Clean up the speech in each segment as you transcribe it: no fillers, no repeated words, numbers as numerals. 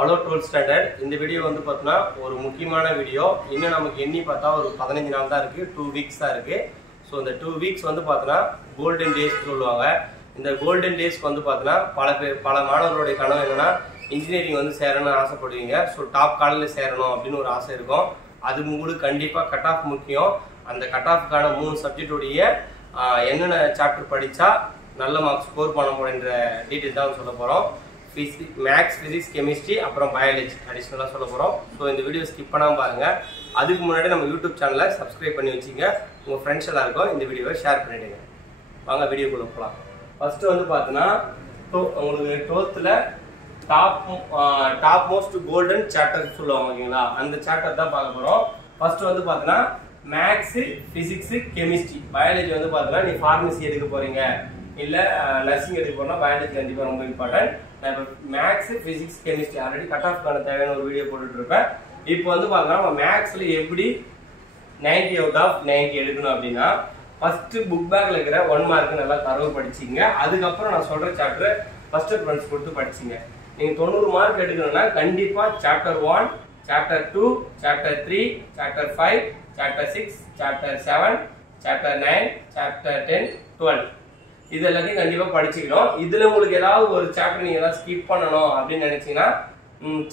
Hello 12th standard. இந்த video வந்து பார்த்தா ஒரு முக்கியமான வீடியோ. இன்னும் நமக்கு எண்ணி பார்த்தா ஒரு 15 நாள் தான் இருக்கு, 2 வீக்ஸ் தான் இருக்கு. சோ இந்த 2 வீக்ஸ் வந்து பார்த்தா கோல்டன் டேஸ் சொல்லுவாங்க. இந்த கோல்டன் டேஸ்க்கு வந்து பார்த்தா பல மாணவர்களுடைய கனவு என்னன்னா இன்ஜினியரிங் வந்து சேரணும்னு ஆசைப்படுவீங்க. சோ டாப் காலேஜ்ல சேரணும் அப்படின்னு ஒரு ஆசை இருக்கும். அது உங்களுக்கு கண்டிப்பா கட் ஆஃப் முக்கியம். அந்த கட் ஆஃப்கான 3 சப்ஜெக்ட் உடைய என்னென்ன சாப்டர் படிச்சா நல்ல மார்க் ஸ்கோர் பண்ண முடியும்ன்ற டீடைல் தான் சொல்ல போறோம். மேக்ஸ், பிசிக்ஸ், கெமிஸ்ட்ரி, அப்புறம் பயாலஜி அடிஷனலா சொல்ல போறோம். ஸோ இந்த வீடியோ ஸ்கிப் பண்ணாம பாருங்க. அதுக்கு முன்னாடி நம்ம யூடியூப் சேனலை சப்ஸ்கிரைப் பண்ணி வச்சுங்க. உங்க ஃப்ரெண்ட்ஸ் எல்லாருக்கும் இந்த வீடியோவை ஷேர் பண்ணிடுங்க. வாங்க வீடியோக்குள்ள போகலாம். ஃபர்ஸ்ட் வந்து பார்த்தீங்கன்னா உங்களுக்கு 12th top most golden chapter சொல்லுவாங்க ஓகேங்களா, அந்த சாப்டர் தான் பார்க்க போறோம். ஃபர்ஸ்ட் வந்து பார்த்தீங்கன்னா மேக்ஸ், பிசிக்ஸ், கெமிஸ்ட்ரி. பயாலஜி வந்து பார்த்தீங்கன்னா நீ ஃபார்மசி எடுக்க போறீங்க இல்ல நர்சிங் எடுக்க போறோம்னா பயாலஜி கண்டிப்பா ரொம்ப இம்பார்ட்டன்ட். நான் இப்போ maths, physics, chemistry already cut ஆஃப்கான தேவையான ஒரு வீடியோ போட்டுட்டு இருப்பேன். இப்போ வந்து பார்த்தீங்கன்னா மேக்ஸ்ல எப்படி 90 out of 90 எடுக்கணும் அப்படின்னா ஃபர்ஸ்ட் புக் பேக்ல இருக்கிற 1 மார்க் நல்லா தரவு படிச்சிங்க. அதுக்கப்புறம் நான் சொல்ற சாப்டர் ஃபர்ஸ்ட் ப்ரிஃபரன்ஸ் கொடுத்து படிச்சிங்க. நீங்க 90 மார்க் எடுக்கணும்னா கண்டிப்பா chapter 1, chapter 2, chapter 3, chapter 5, chapter 6, chapter 7, chapter 9, chapter 10, 12 இது எல்லாத்தையும் கண்டிப்பா படிச்சுக்கணும். இதுல உங்களுக்கு ஏதாவது ஒரு சாப்டர் நீங்க ஏதாவது ஸ்கிப் பண்ணணும் அப்படின்னு நினைச்சீங்கன்னா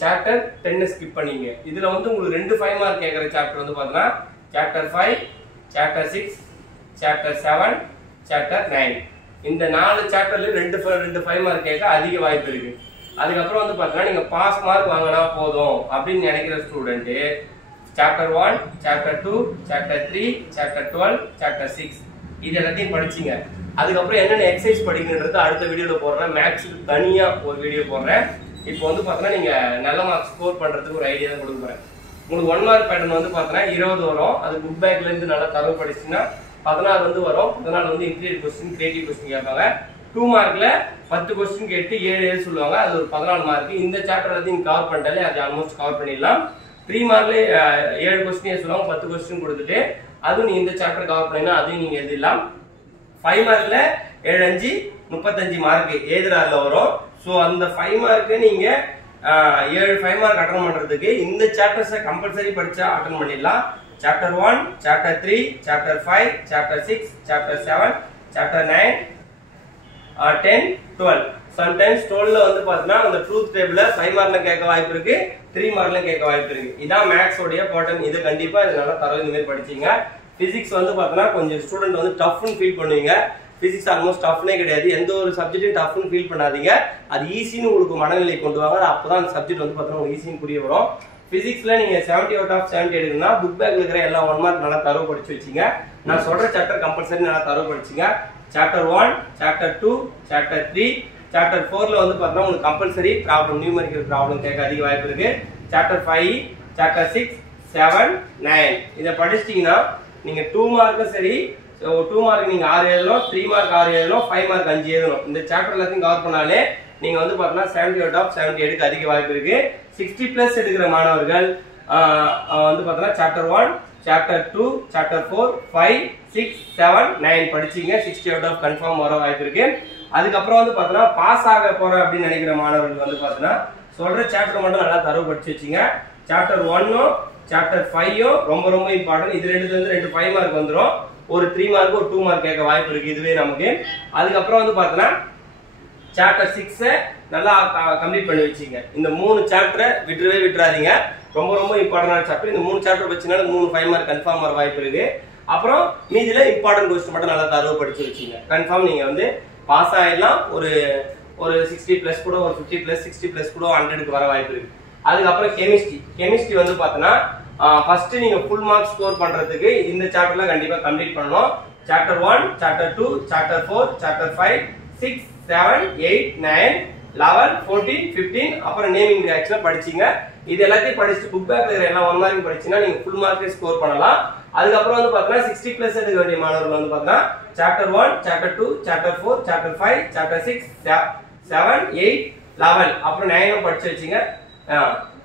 சாப்டர் 10 ஸ்கிப் பண்ணீங்க. இதுல வந்து உங்களுக்கு 2 5 மார்க் கேட்கற சாப்டர் வந்து பாத்தீங்கன்னா சாப்டர் 5, சாப்டர் 6, சாப்டர் 7, சாப்டர் 9 இந்த 4 சாப்டர்ல 2 5 மார்க் கேட்க அதிக வாய்ப்பு இருக்கு. அதுக்கப்புறம் வந்து பாத்தீங்கன்னா நீங்க பாஸ் மார்க் வாங்கினா போதும் அப்படின்னு நினைக்கிற student chapter 1, chapter 2, chapter 3, chapter 12, chapter 6 இது எல்லாத்தையும் படிச்சீங்க. அதுக்கப்புறம் என்னென்ன எக்ஸசைஸ் படிக்கணுன்றது அடுத்த வீடியோல போடுறேன். மேக்ஸுக்கு தனியா ஒரு வீடியோ போடுறேன். இப்போ வந்து பாத்தீங்கன்னா நீங்க நல்ல மார்க் ஸ்கோர் பண்றதுக்கு ஒரு ஐடியா தான் கொடுக்க போறேன். உங்களுக்கு 1 மார்க் பேட்டர்ன் வந்து பாத்தீங்கன்னா 20 வரும். அது புக் பேக்ல இருந்து நல்லா தரவு படிச்சீங்கன்னா 14 வந்து வரும். 14 வந்து இன்டீரியர் கொஸ்டின், கிரியேட்டிவ் கொஸ்டின் கேட்பாங்க. 2 மார்க்ல 10 கொஸ்டின் கேட்டு 7 சொல்லுவாங்க. அது ஒரு 14 மார்க். இந்த சாப்டர் எல்லாத்தையும் கவர் பண்ணிட்டாலே அது ஆல்மோஸ்ட் கவர் பண்ணிடலாம். 3 மார்க்ல 7 கொஸ்டின் சொல்லுவாங்க, 10 கொஸ்டின் கொடுத்துட்டு அதுவும் நீ இந்த சாப்டர் கவர் பண்ணினா அதையும் நீங்க எழுதிடலாம். 5 மார்க்ல 7 5 35 மார்க் ஏதுரால வரும். சோ அந்த 5 மார்க் நீங்க 7 5 மார்க் அட்டெண்ட் பண்றதுக்கு இந்த சாப்டர்ஸ் கம்பல்சரி படிச்சா அட்டெண்ட் பண்ணிடலாம். Chapter 1, chapter 3, chapter 5, chapter 6, chapter 7, chapter 9, 10, 12 sometimes 12ல வந்து பாத்தீங்கன்னா அந்த ட்ரூத் டேபிள்ல 5 மார்க்ல கேட்க வாய்ப்பு இருக்கு, 3 மார்க்ல கேட்க வாய்ப்பு இருக்கு. இதான் மேக்ஸ் உடைய பேட்டர்ன். இது கண்டிப்பா இது நல்லா தரவு இந்த மாதிரி படிச்சீங்க. பிசிக்ஸ் வந்து பாத்தீங்கன்னா கொஞ்சம் ஸ்டூடெண்ட் வந்து டஃப்னு ஃபீல் பண்ணுவீங்க. பிசிக்ஸ் ஆல்மோஸ்ட் டஃப்னே கிடையாது. எந்த ஒரு சப்ஜெக்ட்டும் டஃப்னு ஃபீல் பண்ணாதீங்க. அது ஈஸின்னு உங்களுக்கு மனநிலை கொண்டு வாங்க. அப்பதான் அந்த சப்ஜெக்ட் வந்து பாத்தீங்கன்னா உங்களுக்கு ஈஸின்னு புரிய வரும். பிசிக்ஸ்ல நீங்க 70 out of 70 எடுக்கணும்னா புக் பேக்ல இருக்கிற எல்லா 1 மார்க் நல்லா தரவு படிச்சு வச்சீங்க. நான் சொல்ற சாப்டர் கம்பல்சரி நல்லா தரவு படிச்சீங்க. சாப்டர் 1, சாப்டர் 2, சாப்டர் 3, சாப்டர் 4ல வந்து பாத்தீங்கன்னா உங்களுக்கு கம்பல்சரி ப்ராப்ளம், நியூமெரிக்கல் ப்ராப்ளம் கேட்க அதிக வாய்ப்பு இருக்கு. சாப்டர் 5, சாப்டர் 6, 7, 9 இத படிச்சிட்டீங்கன்னா நீங்க 2 மார்க்கும் சரி, 2 மார்க் நீங்க 6 எழுதணும், 3 மார்க் 6 எழுதணும், 5 மார்க் 5 எழுதணும். இந்த சாப்டர் எல்லாத்தையும் கவர் பண்ணாலே நீங்க வந்து பாத்தீங்கன்னா 70 out of 70 எடுக்க அதிக வாய்ப்பு இருக்கு. 60+ எடுக்கிற மாணவர்கள் வந்து பாத்தீங்கன்னா சாப்டர் 1, சாப்டர் 2, சாப்டர் 4, 5, 6, 7, 9 படிச்சீங்க. 60 out of கன்ஃபார்ம் வர வாய்ப்பு இருக்கு. அதுக்கப்புறம் வந்து பாத்தீங்கன்னா பாஸ் ஆக போறேன் அப்படின்னு நினைக்கிற மாணவர்கள் வந்து பாத்தீங்கன்னா சொல்ற சாப்டர் மட்டும் நல்லா தரவு படிச்சு வச்சீங்க. சாப்டர் 1ம் சாப்டர் 5ம் ரொம்ப ரொம்ப இம்பார்ட்டன்ட். இது ரெண்டுல இருந்து 2 5 மார்க் வந்துரும். ஒரு 3 மார்க் ஒரு 2 மார்க் கேட்க வாய்ப்பு இருக்கு இதுவே நமக்கு. அதுக்கப்புறம் வந்து பாத்தீங்கன்னா சாப்டர் 6 நல்லா கம்ப்ளீட் பண்ணி வச்சீங்க. இந்த 3 சாப்டரை விட்டுறாதீங்க. ரொம்ப ரொம்ப இம்பார்ட்டன்டான சாப்டர். இந்த 3 சாப்டர் வச்சீங்கன்னா 3 5 மார்க் கன்ஃபார்ம் வர வாய்ப்பு இருக்கு. அப்புறம் மீதில இம்பார்ட்டன்ட் கொஸ்டின் மட்டும் நல்லா தரவு படிச்சு வச்சீங்க. கன்ஃபார்ம் நீங்க வந்து பாஸ் ஆயிடலாம். ஒரு 60+ கூட, ஒரு 50+, 60+ கூட 100க்கு வர வாய்ப்பு இருக்கு. அதுக்கப்புறம் கெமிஸ்ட்ரி வந்து பாத்தீங்கன்னா ஃபர்ஸ்ட் நீங்க ஃபுல் மார்க் ஸ்கோர் பண்றதுக்கு இந்த சாப்டர்ல கண்டிப்பா கம்ப்ளீட் பண்ணணும். சாப்டர் 1, சாப்டர் 2, சாப்டர் 4, சாப்டர் 5, 6, 7, 8, 9, 11, 14, 15 அப்புறம் நேமிங் ரியாக்ஷன் படிச்சீங்க. இது எல்லாத்தையும் படிச்சுட்டு புக் பேக்ல இருக்கிற எல்லா 1 மார்க் படிச்சீங்கன்னா நீங்க ஃபுல் மார்க்கே ஸ்கோர் பண்ணலாம். அதுக்கப்புறம் வந்து பாத்தீங்கன்னா 60+ எடுக்க வேண்டிய மாணவர்கள் வந்து பாத்தீங்கன்னா chapter 1, chapter 2, chapter 4, chapter 5, chapter 6, 7, 8, 11 அப்புறம் 9 படிச்சு வச்சீங்க.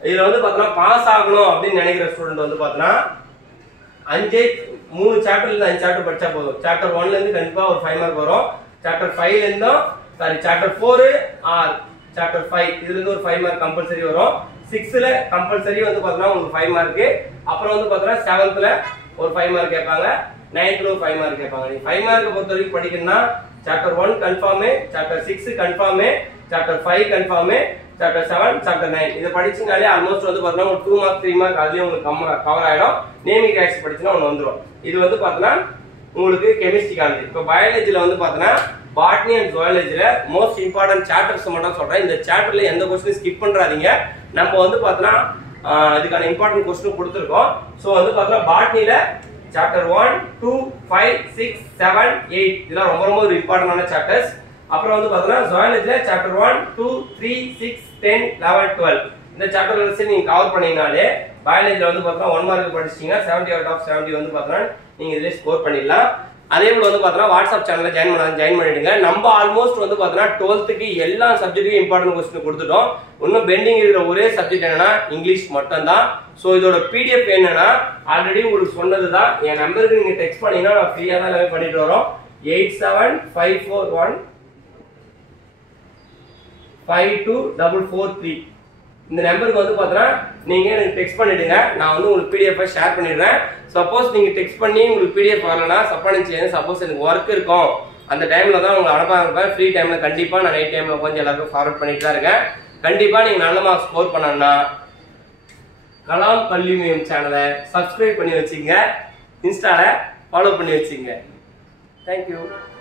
இதுல வந்து பாத்தீங்கன்னா பாஸ் ஆகணும் அப்படின்னு நினைக்கிற ஸ்டூடெண்ட் வந்து பாத்தீங்கன்னா 3 சாப்டர்ல இருந்து 5 சாப்டர் படிச்சா போதும். சாப்டர் 1ல இருந்து கண்டிப்பா ஒரு 5 மார்க் வரும். சாப்டர் 5ல இருந்தும் சாப்டர் 4 சாப்டர் 5 இதுல இருந்து ஒரு 5 மார்க் கம்பல்சரி வரும். 6ல கம்பல்சரி வந்து பார்த்தா உங்களுக்கு 5 மார்க். அப்புறம் வந்து பார்த்தா 7th ஒரு 5 மார்க் கேட்பாங்க. 9th ஒரு 5 மார்க் கேட்பாங்க. நீ 5 மார்க் பொறுத்த வரைக்கும் படிக்கணும்னா chapter 1 confirm, chapter 6 confirm, chapter 5 confirm, chapter 7, chapter 9 இத படிச்சீங்கனாலே ஆல்மோஸ்ட் வந்து பார்த்தா ஒரு 2 மார்க் 3 மார்க் அதுலயே உங்களுக்கு கவர் ஆயிடும். நேமிங் ரைட்ஸ் படிச்சீனா ஒன்னு வந்துரும். இது வந்து பார்த்தா உங்களுக்கு கெமிஸ்ட்ரிக்கானது. இப்போ பயாலஜில வந்து பார்த்தா பாட்னி அண்ட் ஜுவாலஜில மோஸ்ட் இம்பார்ட்டன்ட் சாப்டர்ஸ் மட்டும் சொல்றேன். இந்த சாப்டர்ல எந்த क्वेश्चन ஸ்கிப் பண்றாதீங்க. நம்ம வந்து பார்த்தா இதுக்கான இம்பார்ட்டன்ட் क्वेश्चन கொடுத்திருக்கோம். சோ வந்து பார்த்தா பாட்னில சாப்டர் 1 2 5 6 7 8 இதெல்லாம் ரொம்ப ரொம்ப ஒரு இம்பார்ட்டன்டான சாப்டர்ஸ். அப்புறம் வந்து பார்த்தா ஜுவாலஜில சாப்டர் 1 2 3 6 10 11 12 இந்த சாப்டர்ஸ் நீங்க கவர் பண்ணீங்கனாலே பயாலஜில வந்து பார்த்தா 1 மார்க் படிச்சீங்க 70 out of 70 வந்து பார்த்தா நீங்க இதுல ஸ்கோர் பண்ணிடலாம். அதே போல வந்து பார்த்தா வாட்ஸ்அப் சேனல்ல ஜாயின் பண்ணிடுங்க. நம்ம ஆல்மோஸ்ட் வந்து பார்த்தா 12th க்கு எல்லா சப்ஜெக்ட்டுக்கும் இம்பார்ட்டன்ட் क्वेश्चन கொடுத்துட்டோம். இன்னும் பெண்டிங் இருக்கிற ஒரே சப்ஜெக்ட் என்னன்னா இங்கிலீஷ் மட்டும் தான். சோ இதோட PDF என்னன்னா ஆல்ரெடி உங்களுக்கு சொன்னதுதான். என் நம்பருக்கு நீங்க டெக்ஸ்ட் பண்ணீங்கன்னா நான் ஃப்ரீயா தான் எல்லாமே பண்ணிட்டு வரோம். 8754152443 இந்த நம்பருக்கு வந்து பார்த்தா நீங்க எனக்கு டெக்ஸ்ட் பண்ணிடுங்க. நான் வந்து உங்களுக்கு PDF ஷேர் பண்ணிடுறேன். சப்போஸ் நீங்க டெக்ஸ்ட் பண்ணி உங்களுக்கு PDF வரலனா சப்போஸ் எனக்கு வொர்க் இருக்கும் அந்த டைம்ல தான் உங்களுக்கு அனுப்பாங்க. ஃப்ரீ டைம்ல கண்டிப்பா நான் நைட் டைம்ல கொஞ்சம் எல்லாருக்கும் ஃபார்வர்ட் பண்ணிட்டு தான் இருக்கேன். கண்டிப்பா நீங்க நல்ல மார்க் ஸ்கோர் பண்ணணும்னா கலாம் கல்விமயம் சேனலை சப்ஸ்கிரைப் பண்ணி வச்சுங்க. இன்ஸ்டால ஃபாலோ பண்ணி வச்சுங்க. Thank you.